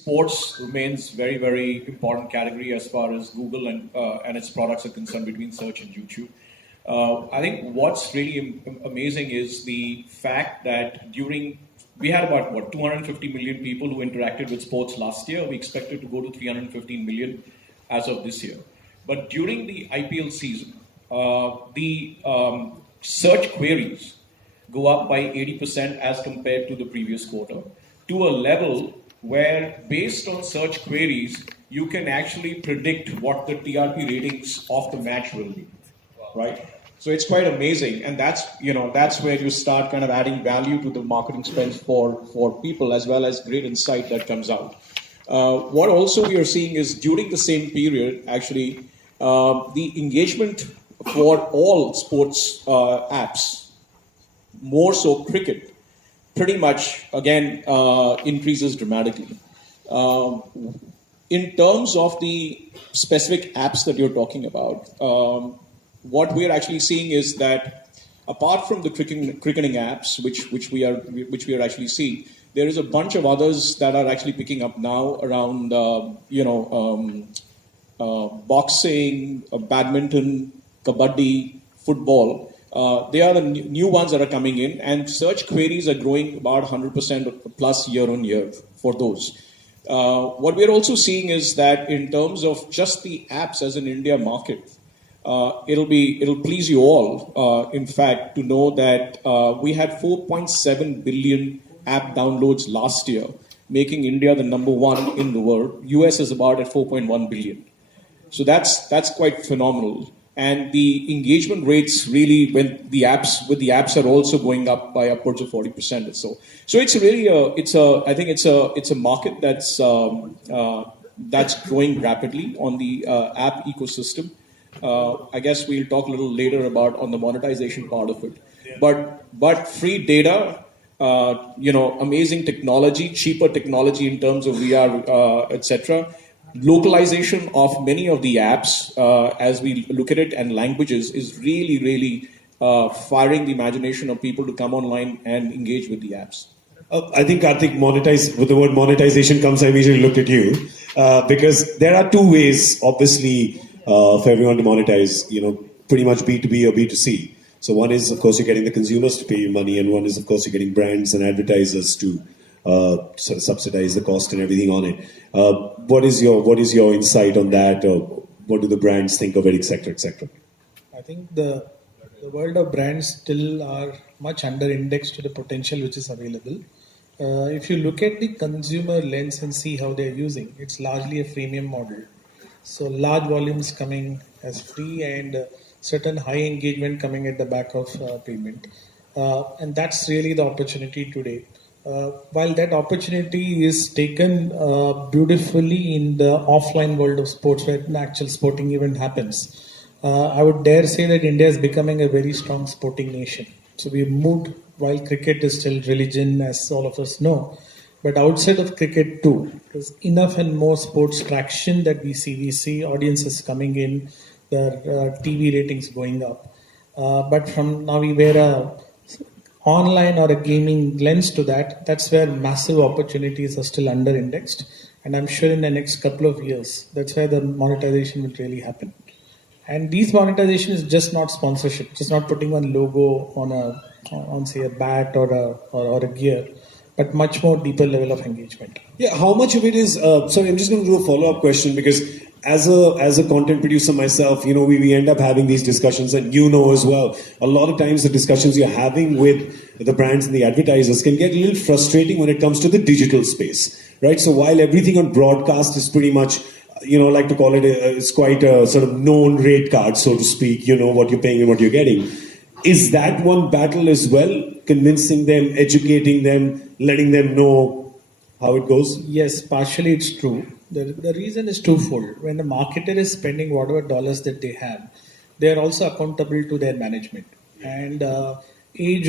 sports remains very, very important category as far as Google and its products are concerned between search and YouTube. I think what's really amazing is the fact that we had about 250 million people who interacted with sports last year. We expected to go to 315 million as of this year. But during the IPL season, the search queries go up by 80% as compared to the previous quarter, to a level where, based on search queries, you can actually predict what the TRP ratings of the match will be, right? So it's quite amazing, and that's where you start kind of adding value to the marketing spends for people, as well as great insight that comes out. What also we are seeing is, during the same period, actually, the engagement for all sports apps, more so cricket, pretty much again increases dramatically. In terms of the specific apps that you're talking about, what we're actually seeing is that, apart from the cricketing apps, which we are actually seeing, there is a bunch of others that are actually picking up now around boxing, badminton, kabaddi, football. They are the new ones that are coming in, and search queries are growing about 100% plus year on year for those. What we're also seeing is that, in terms of just the apps as an India market, it'll please you all, in fact, to know that we had 4.7 billion app downloads last year, making India the number one in the world. US is about at 4.1 billion. So that's quite phenomenal. And the engagement rates really, with the apps are also going up by upwards of 40% or so. So it's really I think it's a market that's growing rapidly on the app ecosystem. I guess we'll talk a little later about on the monetization part of it. But free data, amazing technology, cheaper technology in terms of VR, etc. Localization of many of the apps, as we look at it, and languages, is really, really firing the imagination of people to come online and engage with the apps. I think, Karthik, with the word monetization comes, I immediately looked at you, because there are two ways, obviously, for everyone to monetize, pretty much B2B or B2C. So one is, of course, you're getting the consumers to pay you money, and one is, of course, you're getting brands and advertisers to sort of subsidize the cost and everything on it. What is your insight on that, or what do the brands think of it, etc., etc.? I think the world of brands still are much under-indexed to the potential which is available. If you look at the consumer lens and see how they're using, it's largely a freemium model. So large volumes coming as free, and certain high engagement coming at the back of payment. And that's really the opportunity today. While that opportunity is taken beautifully in the offline world of sports, where an actual sporting event happens, I would dare say that India is becoming a very strong sporting nation. So we've moved, while cricket is still religion, as all of us know, but outside of cricket too, there's enough and more sports traction that we see. We see audiences coming in, the TV ratings going up. But from now, we wear a online or a gaming lens to that. That's where massive opportunities are still under indexed, and I'm sure in the next couple of years that's where the monetization will really happen. And these monetization is just not sponsorship, just not putting one logo on say a bat or a gear, but much more deeper level of engagement. Yeah, how much of it is? Sorry, I'm just going to do a follow-up question, because as a content producer myself, we end up having these discussions, and as well, a lot of times the discussions you're having with the brands and the advertisers can get a little frustrating when it comes to the digital space, right? So while everything on broadcast is pretty much, like to call it, it's quite a sort of known rate card, so to speak, what you're paying and what you're getting. Is that one battle as well, convincing them, educating them, letting them know how it goes? Yes, partially it's true. The reason is twofold. When the marketer is spending whatever dollars that they have, they are also accountable to their management. And age